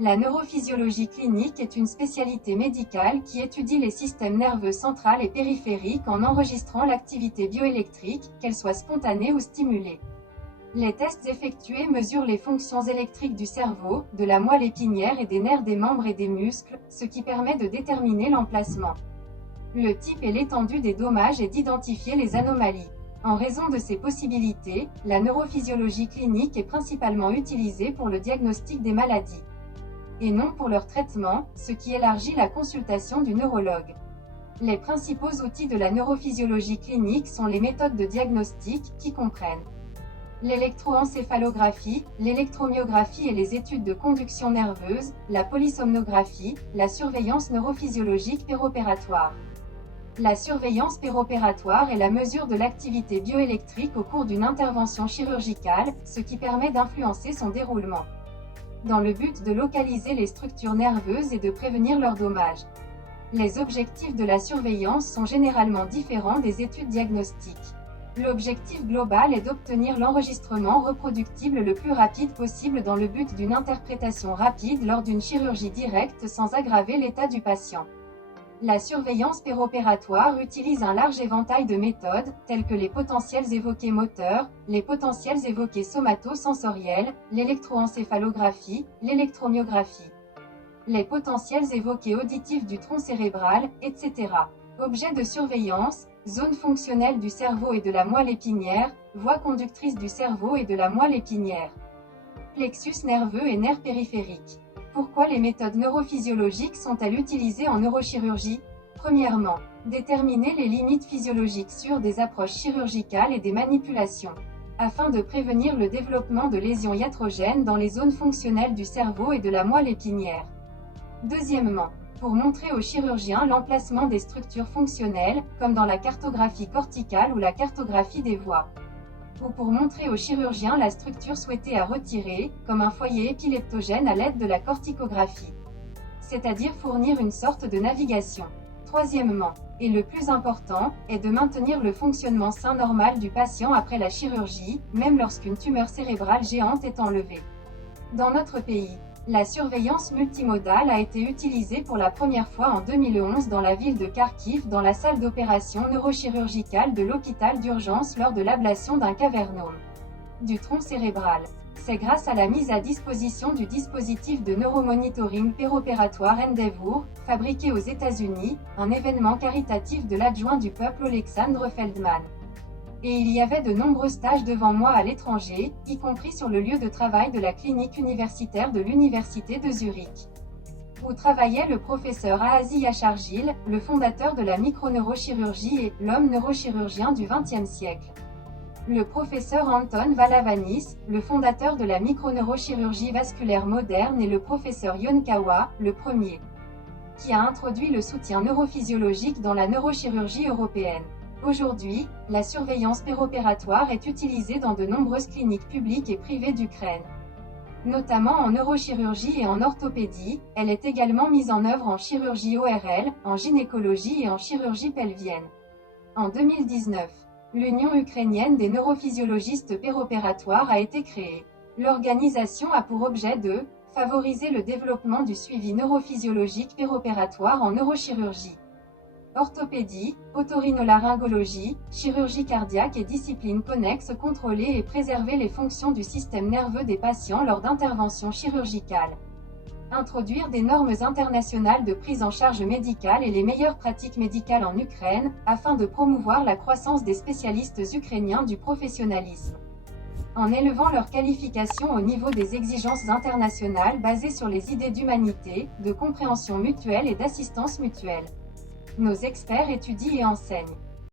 La neurophysiologie clinique est une spécialité médicale qui étudie les systèmes nerveux central et périphérique en enregistrant l'activité bioélectrique, qu'elle soit spontanée ou stimulée. Les tests effectués mesurent les fonctions électriques du cerveau, de la moelle épinière et des nerfs des membres et des muscles, ce qui permet de déterminer l'emplacement, le type et l'étendue des dommages et d'identifier les anomalies. En raison de ces possibilités, la neurophysiologie clinique est principalement utilisée pour le diagnostic des maladies, et non pour leur traitement, ce qui élargit la consultation du neurologue. Les principaux outils de la neurophysiologie clinique sont les méthodes de diagnostic, qui comprennent l'électroencéphalographie, l'électromyographie et les études de conduction nerveuse, la polysomnographie, la surveillance neurophysiologique péropératoire. La surveillance péropératoire est la mesure de l'activité bioélectrique au cours d'une intervention chirurgicale, ce qui permet d'influencer son déroulement, dans le but de localiser les structures nerveuses et de prévenir leurs dommages. Les objectifs de la surveillance sont généralement différents des études diagnostiques. L'objectif global est d'obtenir l'enregistrement reproductible le plus rapide possible dans le but d'une interprétation rapide lors d'une chirurgie directe sans aggraver l'état du patient. La surveillance péropératoire utilise un large éventail de méthodes, telles que les potentiels évoqués moteurs, les potentiels évoqués somato-sensoriels, l'électroencéphalographie, l'électromyographie, les potentiels évoqués auditifs du tronc cérébral, etc. Objets de surveillance, zone fonctionnelle du cerveau et de la moelle épinière, voie conductrice du cerveau et de la moelle épinière, plexus nerveux et nerfs périphériques. Pourquoi les méthodes neurophysiologiques sont-elles utilisées en neurochirurgie? Premièrement, déterminer les limites physiologiques sûres des approches chirurgicales et des manipulations, afin de prévenir le développement de lésions iatrogènes dans les zones fonctionnelles du cerveau et de la moelle épinière. Deuxièmement, pour montrer aux chirurgiens l'emplacement des structures fonctionnelles, comme dans la cartographie corticale ou la cartographie des voies, ou pour montrer aux chirurgiens la structure souhaitée à retirer, comme un foyer épileptogène à l'aide de la corticographie, c'est-à-dire fournir une sorte de navigation. Troisièmement, et le plus important, est de maintenir le fonctionnement sain normal du patient après la chirurgie, même lorsqu'une tumeur cérébrale géante est enlevée. Dans notre pays, la surveillance multimodale a été utilisée pour la première fois en 2011 dans la ville de Kharkiv dans la salle d'opération neurochirurgicale de l'hôpital d'urgence lors de l'ablation d'un cavernome du tronc cérébral. C'est grâce à la mise à disposition du dispositif de neuromonitoring péropératoire Endeavour, fabriqué aux États-Unis, un événement caritatif de l'adjoint du peuple Alexandre Feldman. Et il y avait de nombreux stages devant moi à l'étranger, y compris sur le lieu de travail de la clinique universitaire de l'Université de Zurich, où travaillait le professeur Ahazi Yachargil, le fondateur de la microneurochirurgie et l'homme neurochirurgien du XXe siècle. Le professeur Anton Valavanis, le fondateur de la microneurochirurgie vasculaire moderne et le professeur Yonkawa, le premier, qui a introduit le soutien neurophysiologique dans la neurochirurgie européenne. Aujourd'hui, la surveillance péropératoire est utilisée dans de nombreuses cliniques publiques et privées d'Ukraine, notamment en neurochirurgie et en orthopédie. Elle est également mise en œuvre en chirurgie ORL, en gynécologie et en chirurgie pelvienne. En 2019, l'Union ukrainienne des neurophysiologistes péropératoires a été créée. L'organisation a pour objet de favoriser le développement du suivi neurophysiologique péropératoire en neurochirurgie, orthopédie, otorhinolaryngologie, chirurgie cardiaque et disciplines connexes, contrôler et préserver les fonctions du système nerveux des patients lors d'interventions chirurgicales. Introduire des normes internationales de prise en charge médicale et les meilleures pratiques médicales en Ukraine, afin de promouvoir la croissance des spécialistes ukrainiens du professionnalisme, en élevant leur qualification au niveau des exigences internationales basées sur les idées d'humanité, de compréhension mutuelle et d'assistance mutuelle. Nos experts étudient et enseignent